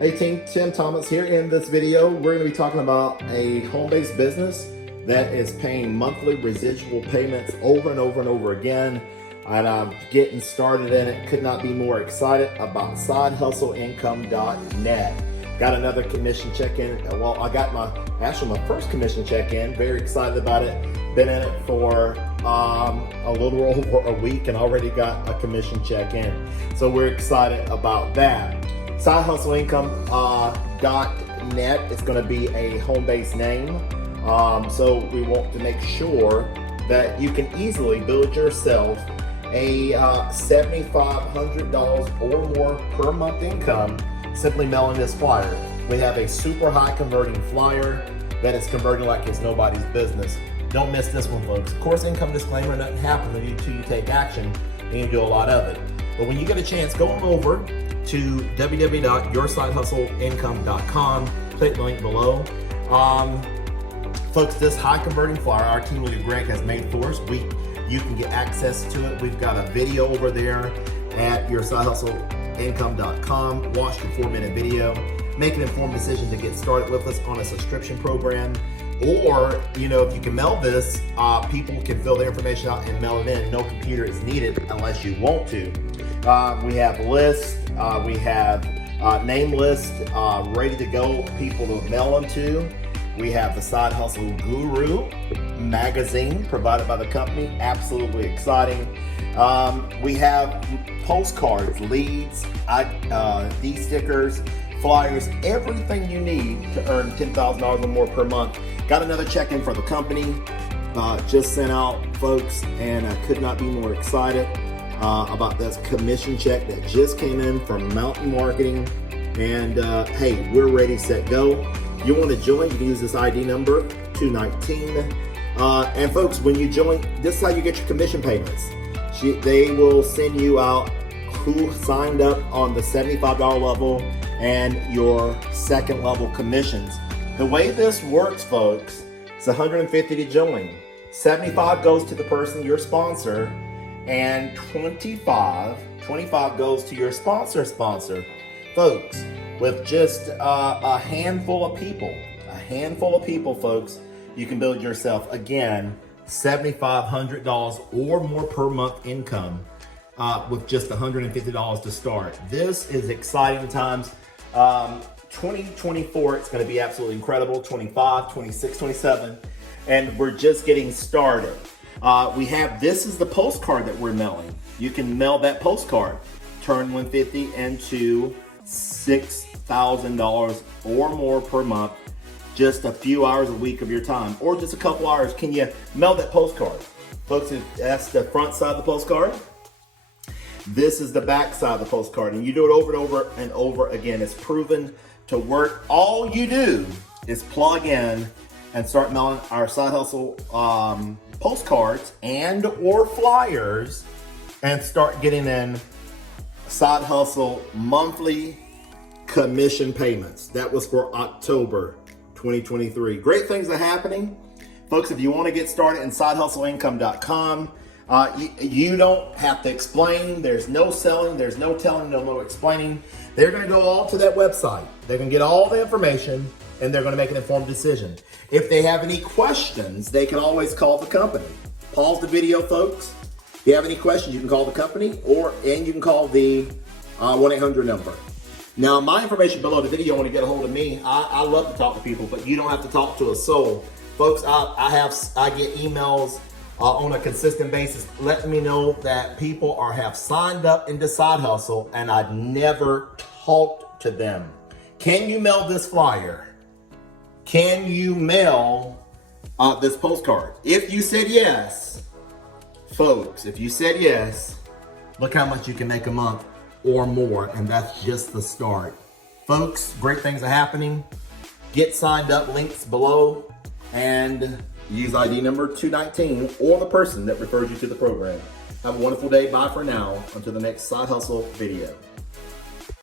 Hey team, Tim Thomas here. In this video, we're going to be talking about a home-based business that is paying monthly residual payments over and over and over again. And I'm getting started in it. Could not be more excited about sidehustleincome.net. Got another commission check-in. Well, I got my first commission check-in. Very excited about it. Been in it for a little over a week and already got a commission check-in. So we're excited about that. Sidehustleincome.net is going to be a home-based name. So we want to make sure that you can easily build yourself a $7,500 or more per month income simply mailing this flyer. We have a super high converting flyer that is converting like it's nobody's business. Don't miss this one, folks. Of course, income disclaimer, nothing happens until you take action and you do a lot of it. But when you get a chance, go on over to www.yoursidehustleincome.com. Click the link below. Folks, this high converting flyer our team leader Greg has made for us, you can get access to it. We've got a video over there at yoursidehustleincome.com. Watch the 4-minute video. Make an informed decision to get started with us on a subscription program. Or, if you can mail this, people can fill the information out and mail it in. No computer is needed unless you want to. We have lists, we have name lists ready to go, people to mail them to. We have the Side Hustle Guru magazine provided by the company, absolutely exciting. We have postcards, leads, stickers, flyers, everything you need to earn $10,000 or more per month. Got another check-in for the company, just sent out, folks, and I could not be more excited about this commission check that just came in from Mountain Marketing. And hey, we're ready, set, go. You want to join, you can use this ID number, 219. And folks, when you join, this is how you get your commission payments. They will send you out who signed up on the $75 level and your second level commissions. The way this works, folks, it's $150 to join. $75 goes to the person, your sponsor, and $25 goes to your sponsor. Folks, with just a handful of people, folks, you can build yourself, again, $7,500 or more per month income with just $150 to start. This is exciting times. 2024, it's going to be absolutely incredible. 25, 26, 27, and we're just getting started. This is the postcard that we're mailing. You can mail that postcard, turn $150 into $6,000 or more per month, just a few hours a week of your time, or just a couple hours. Can you mail that postcard? Folks, that's the front side of the postcard. This is the back side of the postcard, and you do it over and over and over again. It's proven to work. All you do is plug in and start mailing our Side Hustle postcards and or flyers and start getting in Side Hustle monthly commission payments. That was for October 2023. Great things are happening. Folks, if you want to get started in sidehustleincome.com, you don't have to explain. There's no selling, there's no telling, no explaining. They're going to go all to that website. They're going to get all the information and they're going to make an informed decision. If they have any questions, they can always call the company. Pause the video, folks. If you have any questions, you can call the company and you can call the 1-800 number. Now, my information below the video when you get a hold of me. I love to talk to people, but you don't have to talk to a soul. Folks, I get emails on a consistent basis letting me know that people have signed up into Side Hustle and I've never talked to them. Can you mail this flyer? Can you mail this postcard? If you said yes, folks, if you said yes, look how much you can make a month or more, and that's just the start. Folks, great things are happening. Get signed up, links below, and use ID number 219 or the person that refers you to the program. Have a wonderful day. Bye for now. Until the next Side Hustle video.